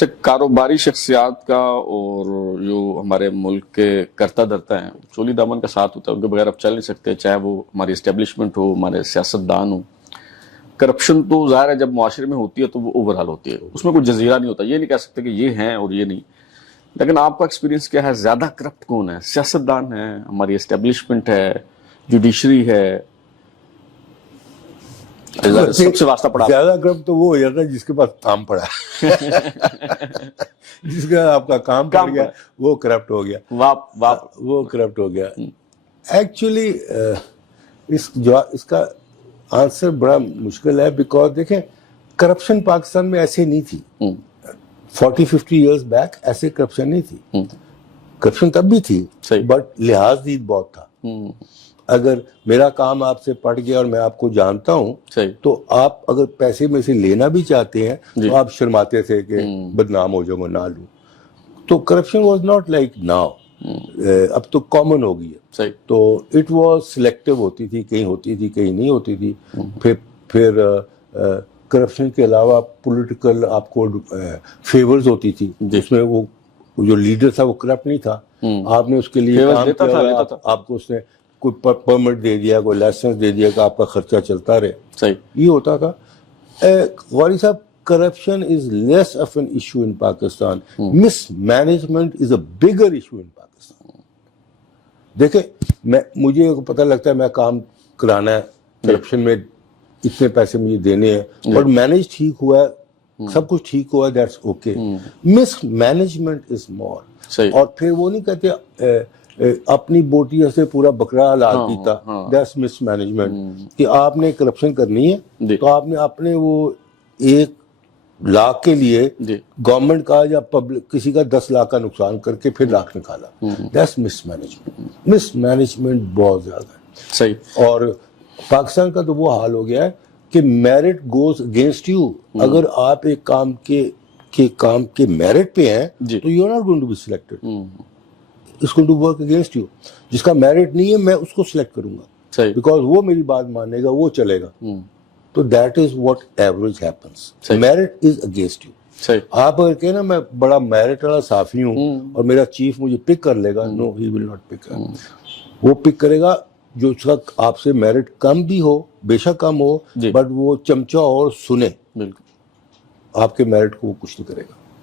سے کاروباری شخصیات کا اور جو ہمارے ملک کے کرتا دھرتا ہیں چولی دامن کا ساتھ ہوتا ہے، ان کے بغیر اب چل نہیں سکتے، چاہے وہ ہماری اسٹیبلشمنٹ ہو، ہمارے سیاستدان ہو۔ کرپشن تو ظاہر ہے جب معاشرے میں ہوتی ہے تو وہ اوورال ہوتی ہے، اس میں کوئی جزیرہ نہیں ہوتا، یہ نہیں کہہ سکتے کہ یہ ہیں اور یہ نہیں۔ لیکن آپ کا ایکسپیرینس کیا ہے، زیادہ کرپٹ کون ہے؟ سیاستدان ہیں، ہماری اسٹیبلشمنٹ ہے، جوڈیشری ہے؟ سب سے واسطہ پڑا زیادہ کرپٹ تو وہ ہو جاتا ہے جس کے پاس کام پڑا جس کا آپ کا کام پڑ گیا وہ کرپٹ ہو گیا، وہ کرپٹ ہو گیا۔ ایکچولی اس کا آنسر بڑا مشکل ہے، بیکاز دیکھیں کرپشن پاکستان میں ایسے نہیں تھی 40-50 ایئرز بیک، ایسے کرپشن نہیں تھی۔ کرپشن تب بھی تھی بٹ لحاظ دید بہت تھا۔ اگر میرا کام آپ سے پڑ گیا اور میں آپ کو جانتا ہوں تو آپ اگر پیسے میں سے لینا بھی چاہتے ہیں تو آپ شرماتے تھے کہ بدنام ہو جاؤں گا، نہ لوں۔ تو corruption was not like now, اب تو کامن ہو گئی ہے۔ تو اٹ واز سلیکٹو ہوتی تھی، کہیں ہوتی تھی کہیں نہیں ہوتی تھی۔ پھر کرپشن کے علاوہ پولیٹیکل آپ کو فیورز ہوتی تھی، جس میں وہ جو لیڈر تھا وہ کرپٹ نہیں تھا، آپ نے اس کے لیے کام کیا، آپ کو اس نے کوئی پرمٹ دے دیا، کوئی لائسنس دے دیا کہ آپ کا خرچہ چلتا رہے، یہ ہوتا تھا۔ غوری صاحب، corruption is less of an issue in Pakistan, miss management is a bigger issue in Pakistan. دیکھیں مجھے پتہ لگتا ہے میں کام کرانا ہے، کرپشن میں اتنے پیسے مجھے دینے ہیں اور مینج ٹھیک ہوا ہے، سب کچھ ٹھیک ہوا ہے، that's okay. Mismanagement is more, اور پھر وہ نہیں کہتے اپنی بوٹیوں سے پورا بکرا حلال کیتا، دیٹس مس مینجمنٹ، کہ آپ نے کرپشن کرنی ہے تو آپ نے اپنے وہ 1 لاکھ کے لیے گورنمنٹ کا یا پبلک کسی کا 10 لاکھ کا نقصان کر کے پھر لاکھ نکالا، that's miss management. Miss management بہت زیادہ ہے۔ اور پاکستان کا تو وہ حال ہو گیا ہے کہ میرٹ گوز اگینسٹ یو۔ اگر آپ ایک کام کے میرٹ پہ ہیں تو you are not going to be selected, it's going to work against you. جس کا میرٹ نہیں ہے میں اس کو سلیکٹ کروں گا بیکاز وہ میری بات مانے گا، وہ چلے گا۔ تو that is what average happens, merit is against you. آپ اگر کہیں نا میں بڑا میرٹ والا صحافی ہوں اور میرا چیف مجھے پک کر لے گا، نو ہی ول ناٹ پک۔ وہ پک کرے گا جو اس کا آپ سے میرٹ کم بھی ہو، بے شک کم ہو، بٹ وہ چمچہ اور سنے، آپ کے میرٹ کو وہ کچھ نہیں کرے گا۔